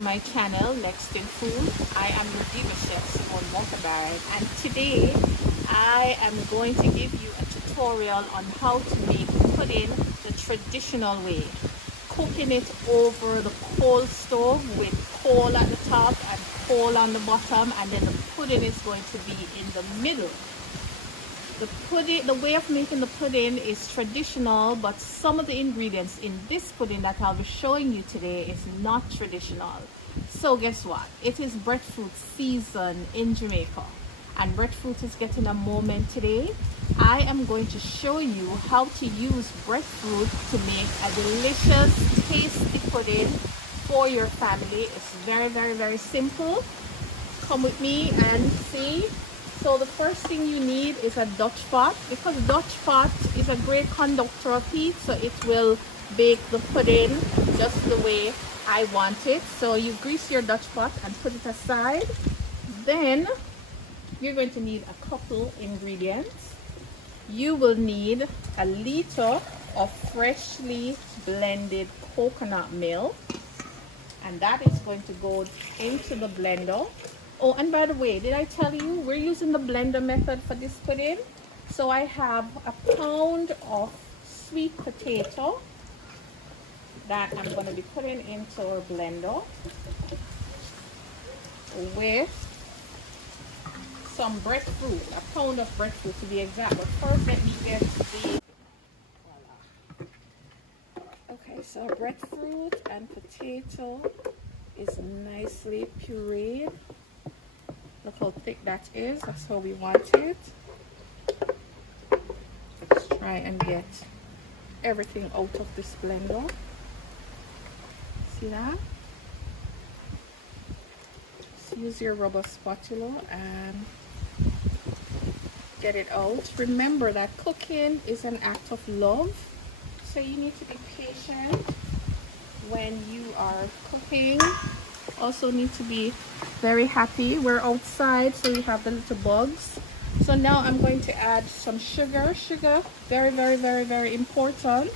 My channel Nextinfood. I am your diva chef Simone Montebaran, and today I am going to give you a tutorial on how to make pudding the traditional way, cooking it over the coal stove with coal at the top and coal on the bottom, and then the pudding is going to be in the middle. The way of making the pudding is traditional, but some of the ingredients in this pudding that I'll be showing you today is not traditional. So guess what? It is breadfruit season in Jamaica, and breadfruit is getting a moment today. I am going to show you how to use breadfruit to make a delicious, tasty pudding for your family. It's very simple. Come with me and see. So the first thing you need is a Dutch pot, because Dutch pot is a great conductor of heat, so it will bake the pudding just the way I want it. So you grease your Dutch pot and put it aside. Then you're going to need a couple ingredients. You will need a liter of freshly blended coconut milk, and that is going to go into the blender. Oh, and by the way, did I tell you we're using the blender method for this pudding? So I have a pound of sweet potato that I'm going to be putting into our blender with some breadfruit, a pound of breadfruit to be exact. But first, let me get the okay. So breadfruit and potato is nicely pureed. Look how thick that is. That's how we want it. Let's try and get everything out of this blender. See that? Just use your rubber spatula and get it out. Remember that cooking is an act of love, so you need to be patient when you are cooking. Also need to be very happy. We're outside, so we have the little bugs. So now I'm going to add some sugar. Very important.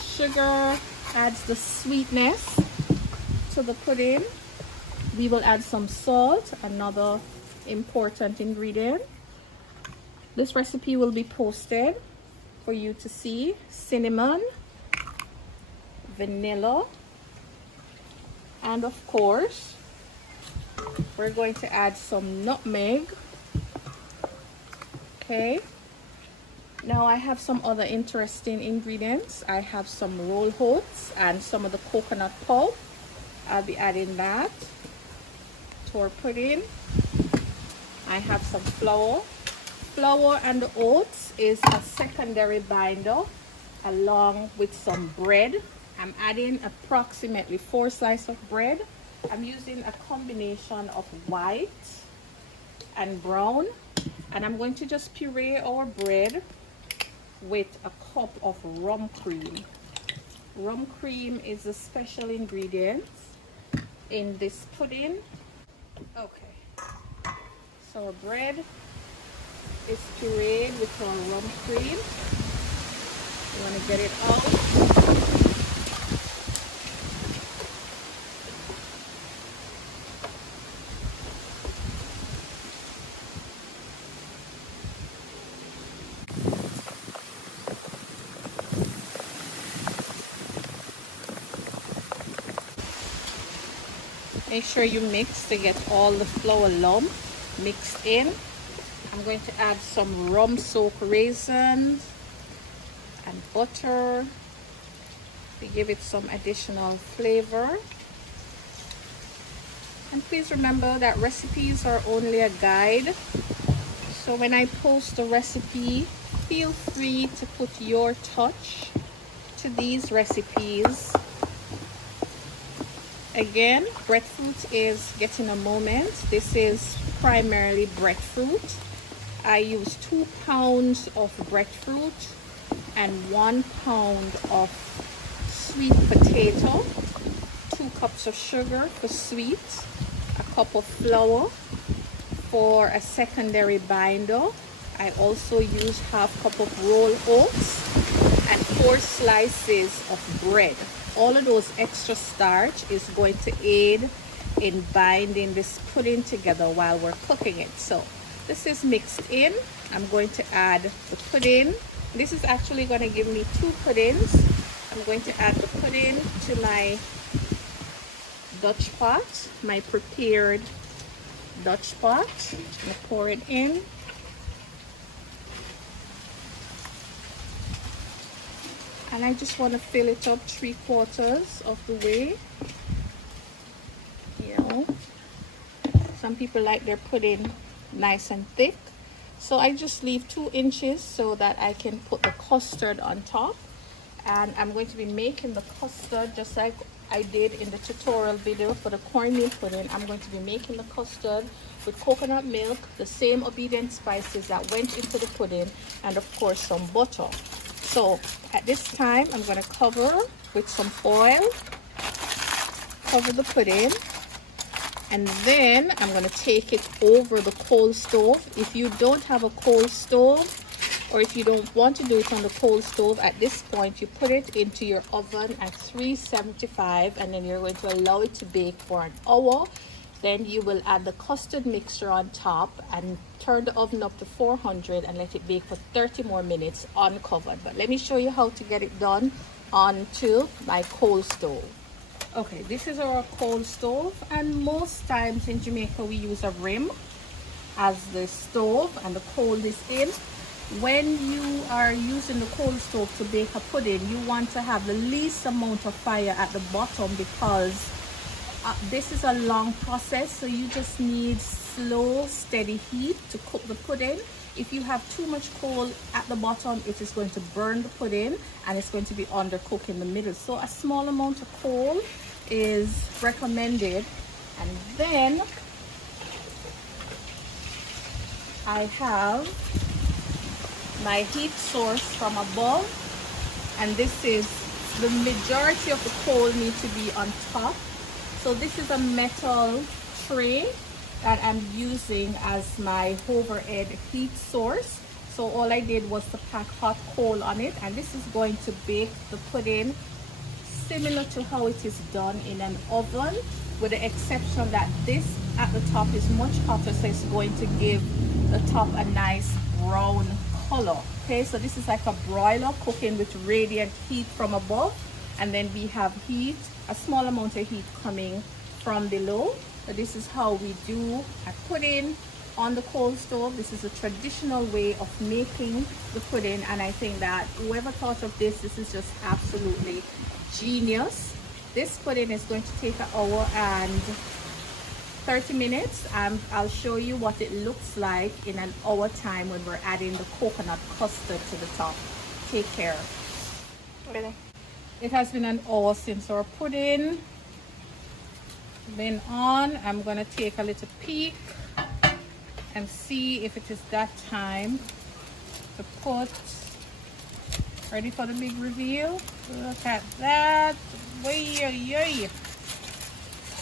Sugar adds the sweetness to the pudding. We will add some salt, another important ingredient. This recipe will be posted for you to see. Cinnamon, vanilla, and of course we're going to add some nutmeg. Okay, now I have some other interesting ingredients. I have some roll oats and some of the coconut pulp. I'll be adding that to our pudding. I have some flour. Flour and the oats is a secondary binder along with some bread. I'm adding approximately 4 slices of bread. I'm using a combination of white and brown, and I'm going to just puree our bread with a cup of rum cream. Rum cream is a special ingredient in this pudding. Okay, so our bread is pureed with our rum cream. You want to get it out. Make sure you mix to get all the flour lump mixed in. I'm going to add some rum soaked raisins and butter to give it some additional flavor. And please remember that recipes are only a guide. So when I post a recipe, feel free to put your touch to these recipes. Again, breadfruit is getting a moment. This is primarily breadfruit. I use 2 pounds of breadfruit and 1 pound of sweet potato, 2 cups of sugar for sweet, a cup of flour for a secondary binder. I also use half cup of rolled oats and 4 slices of bread. all of those extra starch is going to aid in binding this pudding together while we're cooking it. So this is mixed in. I'm going to add the pudding. This is actually going to give me 2 puddings. I'm going to add the pudding to my Dutch pot, my prepared Dutch pot. I'm going to pour it in. And I just want to fill it up 3/4 of the way. You know, some people like their pudding nice and thick. So I just leave 2 inches so that I can put the custard on top. And I'm going to be making the custard just like I did in the tutorial video for the cornmeal pudding. I'm going to be making the custard with coconut milk, the same obedient spices that went into the pudding, and of course some butter. So at this time, I'm going to cover with some oil, cover the pudding, and then I'm going to take it over the coal stove. If you don't have a coal stove, or if you don't want to do it on the coal stove, at this point you put it into your oven at 375, and then you're going to allow it to bake for an hour. Then you will add the custard mixture on top and turn the oven up to 400 and let it bake for 30 more minutes uncovered. But let me show you how to get it done onto my coal stove. Okay, this is our coal stove, and most times in Jamaica we use a rim as the stove and the coal is in. When you are using the coal stove to bake a pudding, you want to have the least amount of fire at the bottom, because this is a long process, so you just need slow, steady heat to cook the pudding. If you have too much coal at the bottom, it is going to burn the pudding and it's going to be undercooked in the middle. So a small amount of coal is recommended. And then I have my heat source from above, and this is the majority of the coal needs to be on top. So this is a metal tray that I'm using as my overhead heat source. So all I did was to pack hot coal on it, and this is going to bake the pudding similar to how it is done in an oven, with the exception that this at the top is much hotter, so it's going to give the top a nice brown color. Okay, so this is like a broiler cooking with radiant heat from above, and then we have heat, a small amount of heat coming from below. So this is how we do a pudding on the coal stove. This is a traditional way of making the pudding, and I think that whoever thought of this is just absolutely genius. This pudding is going to take an hour and 30 minutes. I'll show you what it looks like in an hour time when we're adding the coconut custard to the top. Take care. Really? It has been an hour since our pudding been on. I'm going to take a little peek and see if it is that time to put, ready for the big reveal. Look at that. Way.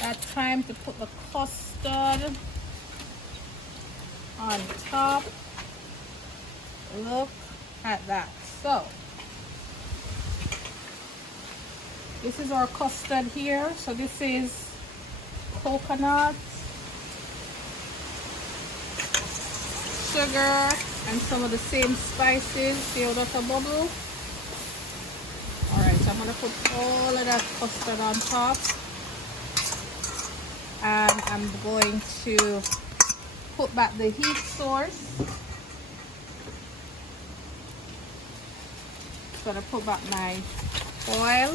That time to put the custard on top. Look at that. So this is our custard here. So this is coconut, sugar, and some of the same spices. See how that's a bubble? Alright, so I'm going to put all of that custard on top. And I'm going to put back the heat source. I'm going to put back my oil.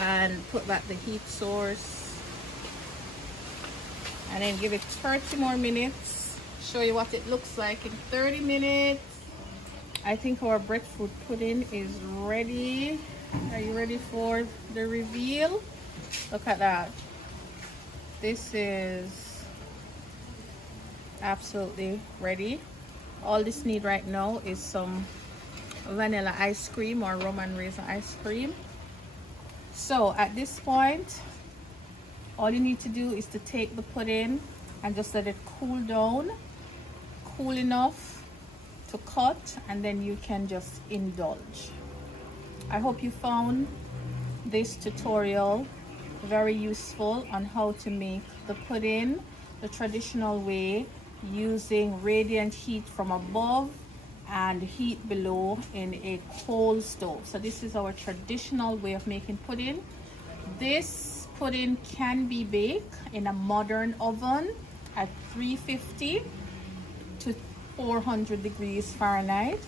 And put back the heat source. And then give it 30 more minutes. Show you what it looks like in 30 minutes. I think our breadfruit pudding is ready. Are you ready for the reveal? Look at that. This is absolutely ready. All this need right now is some vanilla ice cream or rum and raisin ice cream. So at this point, all you need to do is to take the pudding and just let it cool down, cool enough to cut, and then you can just indulge. I hope you found this tutorial very useful on how to make the pudding the traditional way, using radiant heat from above and heat below in a coal stove. So this is our traditional way of making pudding. This pudding can be baked in a modern oven at 350 to 400 degrees Fahrenheit.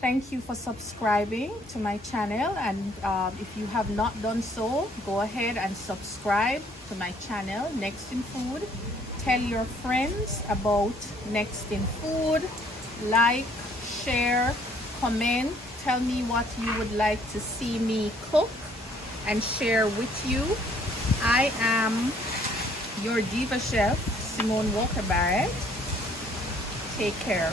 Thank you for subscribing to my channel, and if you have not done so, go ahead and subscribe to my channel, Nextinfood. Tell your friends about Nextinfood. Like, share, comment. Tell me what you would like to see me cook and share with you. I am your diva chef, Simone Walker Barrett. Take care.